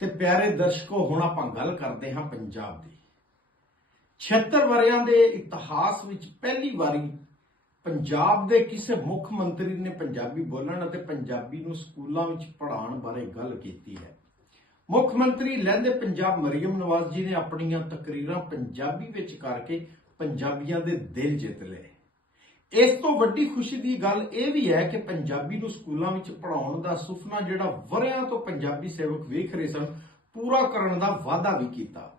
ਤੇ ਪਿਆਰੇ ਦਰਸ਼ਕੋ, ਹੁਣ ਆਪਾਂ ਗੱਲ ਕਰਦੇ ਹਾਂ ਪੰਜਾਬ ਦੀ। 76 ਵਰਿਆਂ ਦੇ ਇਤਿਹਾਸ ਵਿੱਚ ਪਹਿਲੀ ਵਾਰੀ ਪੰਜਾਬ ਦੇ ਕਿਸੇ ਮੁੱਖ ਮੰਤਰੀ ਨੇ ਪੰਜਾਬੀ ਬੋਲਣ ਅਤੇ ਪੰਜਾਬੀ ਨੂੰ ਸਕੂਲਾਂ ਵਿੱਚ ਪੜ੍ਹਾਉਣ ਬਾਰੇ ਗੱਲ ਕੀਤੀ ਹੈ। ਮੁੱਖ ਮੰਤਰੀ ਲਹਿੰਦੇ ਪੰਜਾਬ ਮਰੀਮ ਨਵਾਜ਼ ਜੀ ਨੇ ਆਪਣੀਆਂ ਤਕਰੀਰਾਂ ਪੰਜਾਬੀ ਵਿੱਚ ਕਰਕੇ ਪੰਜਾਬੀਆਂ ਦੇ ਦਿਲ ਜਿੱਤ ਲਏ। ਇਸ ਤੋਂ ਵੱਡੀ ਖੁਸ਼ੀ ਦੀ ਗੱਲ ਇਹ ਵੀ ਹੈ ਕਿ ਪੰਜਾਬੀ ਨੂੰ ਸਕੂਲਾਂ ਵਿੱਚ ਪੜ੍ਹਾਉਣ ਦਾ ਸੁਪਨਾ ਜਿਹੜਾ ਵਰਿਆਂ ਤੋਂ ਪੰਜਾਬੀ ਸੇਵਕ ਵੇਖ ਰਹੇ ਸਨ, ਪੂਰਾ ਕਰਨ ਦਾ ਵਾਅਦਾ ਵੀ ਕੀਤਾ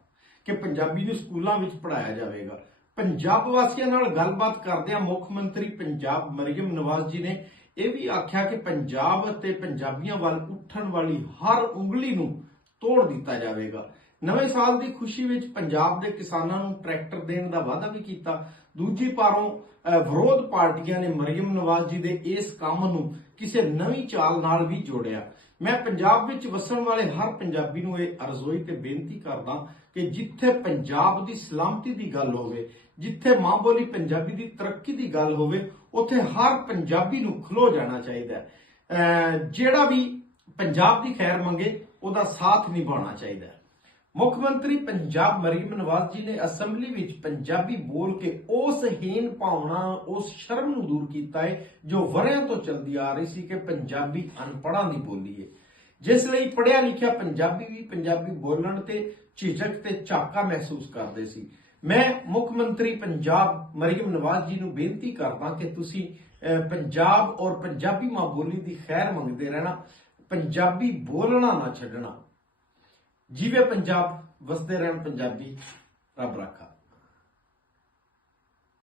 ਕਿ ਪੰਜਾਬੀ ਨੂੰ ਸਕੂਲਾਂ ਵਿੱਚ ਪੜ੍ਹਾਇਆ ਜਾਵੇਗਾ। ਪੰਜਾਬ ਵਾਸੀਆਂ ਨਾਲ ਗੱਲਬਾਤ ਕਰਦਿਆਂ ਮੁੱਖ ਮੰਤਰੀ ਪੰਜਾਬ ਮਰੀਮ ਨਵਾਜ਼ ਜੀ ਨੇ ਇਹ ਵੀ ਆਖਿਆ ਕਿ ਪੰਜਾਬ ਅਤੇ ਪੰਜਾਬੀਆਂ ਵੱਲ ਉੱਠਣ ਵਾਲੀ ਹਰ ਉਂਗਲੀ ਨੂੰ ਤੋੜ ਦਿੱਤਾ ਜਾਵੇਗਾ। ਨਵੇਂ ਸਾਲ ਦੀ ਖੁਸ਼ੀ ਵਿੱਚ ਪੰਜਾਬ ਦੇ ਕਿਸਾਨਾਂ ਨੂੰ ਟਰੈਕਟਰ ਦੇਣ ਦਾ ਵਾਅਦਾ ਵੀ ਕੀਤਾ। ਦੂਜੀ ਪਾਰੋਂ ਵਿਰੋਧ ਪਾਰਟੀਆਂ ਨੇ ਮਰੀਮ ਨਵਾਜ਼ ਜੀ ਦੇ ਇਸ ਕੰਮ ਨੂੰ ਕਿਸੇ ਨਵੀਂ ਚਾਲ ਨਾਲ ਵੀ ਜੋੜਿਆ। ਮੈਂ ਪੰਜਾਬ ਵਿੱਚ ਵਸਣ ਵਾਲੇ ਹਰ ਪੰਜਾਬੀ ਨੂੰ ਇਹ ਅਰਜ਼ੋਈ ਤੇ ਬੇਨਤੀ ਕਰਦਾ ਕਿ ਜਿੱਥੇ ਪੰਜਾਬ ਦੀ ਸਲਾਮਤੀ ਦੀ ਗੱਲ ਹੋਵੇ, ਜਿੱਥੇ ਮਾਂ ਬੋਲੀ ਪੰਜਾਬੀ ਦੀ ਤਰੱਕੀ ਦੀ ਗੱਲ ਹੋਵੇ, ਉੱਥੇ ਹਰ ਪੰਜਾਬੀ ਨੂੰ ਖਲੋ ਜਾਣਾ ਚਾਹੀਦਾ ਹੈ। ਜਿਹੜਾ ਵੀ ਪੰਜਾਬ ਦੀ ਖੈਰ ਮੰਗੇ ਉਹਦਾ ਸਾਥ ਨਿਭਾਉਣਾ ਚਾਹੀਦਾ ਹੈ। ਮੁੱਖ ਮੰਤਰੀ ਪੰਜਾਬ ਮਰੀਮ ਨਵਾਜ਼ ਜੀ ਨੇ ਅਸੈਂਬਲੀ ਵਿੱਚ ਪੰਜਾਬੀ ਬੋਲ ਕੇ ਉਸ ਹੀਨ ਭਾਵਨਾ, ਉਸ ਸ਼ਰਮ ਨੂੰ ਦੂਰ ਕੀਤਾ ਹੈ ਜੋ ਵਰਿਆਂ ਤੋਂ ਚੱਲਦੀ ਆ ਰਹੀ ਸੀ ਕਿ ਪੰਜਾਬੀ ਅਨਪੜ੍ਹਾਂ ਦੀ ਬੋਲੀ ਹੈ, ਜਿਸ ਲਈ ਪੜ੍ਹਿਆ ਲਿਖਿਆ ਪੰਜਾਬੀ ਵੀ ਪੰਜਾਬੀ ਬੋਲਣ ਤੇ ਝਿਜਕ ਤੇ ਝਾਕਾ ਮਹਿਸੂਸ ਕਰਦੇ ਸੀ। ਮੈਂ ਮੁੱਖ ਮੰਤਰੀ ਪੰਜਾਬ ਮਰੀਮ ਨਵਾਜ਼ ਜੀ ਨੂੰ ਬੇਨਤੀ ਕਰਦਾ ਕਿ ਤੁਸੀਂ ਪੰਜਾਬ ਔਰ ਪੰਜਾਬੀ ਮਾਂ ਬੋਲੀ ਦੀ ਖੈਰ ਮੰਗਦੇ ਰਹਿਣਾ, ਪੰਜਾਬੀ ਬੋਲਣਾ ਨਾ ਛੱਡਣਾ। ਜੀਵੇ ਪੰਜਾਬ, ਵਸਦੇ ਰਹਿਣ ਪੰਜਾਬੀ। ਰੱਬ ਰਾਖਾ।